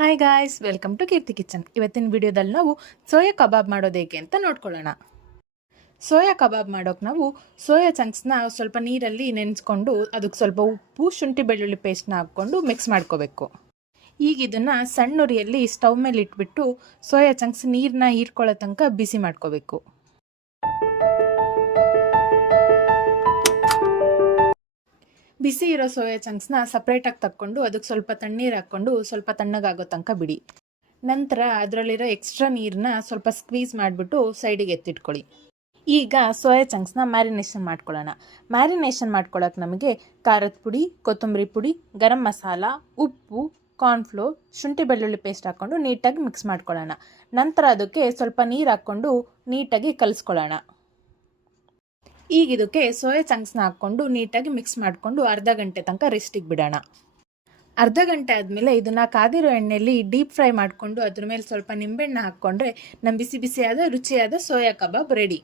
Hi guys, welcome to Keerthi kitchen. ಇವತ್ತಿನ ವಿಡಿಯೋದಲ್ಲಿ ನಾವು ಸೋಯಾ ಕಬಾಬ್ ಮಾಡೋದು ಹೇಗೆ ಅಂತ ನೋಡ್ಕೊಳ್ಳೋಣ. ಸೋಯಾ ಕಬಾಬ್ ಮಾಡೋಕೆ ನಾವು ಸೋಯಾ ಚಂಕ್ಸ್ನ ಸ್ವಲ್ಪ ನೀರಲ್ಲಿ ನೆನೆಸ್ಕೊಂಡು ಅದಕ್ಕೆ ಸ್ವಲ್ಪ ಉಪ್ಪು, ಶುಂಠಿ ಬೆಳ್ಳುಳ್ಳಿ ಪೇಸ್ಟ್ನ ಹಾಕ್ಕೊಂಡು ಮಿಕ್ಸ್ ಮಾಡ್ಕೋಬೇಕು. ಈಗ ಇದನ್ನು ಸಣ್ಣ ಉರಿಯಲ್ಲಿ ಸ್ಟವ್ ಮೇಲೆ ಇಟ್ಬಿಟ್ಟು ಸೋಯಾ ಚಂಕ್ಸ್ ನೀರನ್ನ ಹೀರ್ಕೊಳ್ಳೋ ತನಕ ಬಿಸಿ ಮಾಡ್ಕೋಬೇಕು. ಬಿಸಿ ಇರೋ ಸೋಯಾ ಚಂಕ್ಸ್ನ ಸಪ್ರೇಟಾಗಿ ತಕ್ಕೊಂಡು ಅದಕ್ಕೆ ಸ್ವಲ್ಪ ತಣ್ಣೀರು ಹಾಕ್ಕೊಂಡು ಸ್ವಲ್ಪ ತಣ್ಣಗಾಗೋ ತನಕ ಬಿಡಿ. ನಂತರ ಅದರಲ್ಲಿರೋ ಎಕ್ಸ್ಟ್ರಾ ನೀರನ್ನ ಸ್ವಲ್ಪ ಸ್ಕ್ವೀಸ್ ಮಾಡಿಬಿಟ್ಟು ಸೈಡಿಗೆ ಎತ್ತಿಟ್ಕೊಳ್ಳಿ. ಈಗ ಸೋಯಾ ಚಂಕ್ಸ್ನ ಮ್ಯಾರಿನೇಷನ್ ಮಾಡ್ಕೊಳ್ಳೋಣ. ಮ್ಯಾರಿನೇಷನ್ ಮಾಡ್ಕೊಳ್ಳೋಕೆ ನಮಗೆ ಖಾರದ ಪುಡಿ, ಕೊತ್ತಂಬರಿ ಪುಡಿ, ಗರಂ ಮಸಾಲ, ಉಪ್ಪು, ಕಾರ್ನ್ಫ್ಲೋರ್, ಶುಂಠಿ ಬೆಳ್ಳುಳ್ಳಿ ಪೇಸ್ಟ್ ಹಾಕ್ಕೊಂಡು ನೀಟಾಗಿ ಮಿಕ್ಸ್ ಮಾಡ್ಕೊಳ್ಳೋಣ. ನಂತರ ಅದಕ್ಕೆ ಸ್ವಲ್ಪ ನೀರು ಹಾಕ್ಕೊಂಡು ನೀಟಾಗಿ ಕಲಿಸ್ಕೊಳ್ಳೋಣ. ಈಗ ಇದಕ್ಕೆ ಸೋಯಾ ಚಂಕ್ಸ್ನ ಹಾಕ್ಕೊಂಡು ನೀಟಾಗಿ ಮಿಕ್ಸ್ ಮಾಡಿಕೊಂಡು ಅರ್ಧ ಗಂಟೆ ತನಕ ರೆಸ್ಟಿಗೆ ಬಿಡೋಣ. ಅರ್ಧ ಗಂಟೆ ಆದಮೇಲೆ ಇದನ್ನು ಕಾದಿರೋ ಎಣ್ಣೆಯಲ್ಲಿ ಡೀಪ್ ಫ್ರೈ ಮಾಡಿಕೊಂಡು ಅದ್ರ ಮೇಲೆ ಸ್ವಲ್ಪ ನಿಂಬೆಹಣ್ಣು ಹಾಕ್ಕೊಂಡ್ರೆ ನಮ್ಮ ಬಿಸಿ ಬಿಸಿಯಾದ ರುಚಿಯಾದ ಸೋಯಾ ಕಬಾಬ್ ರೆಡಿ.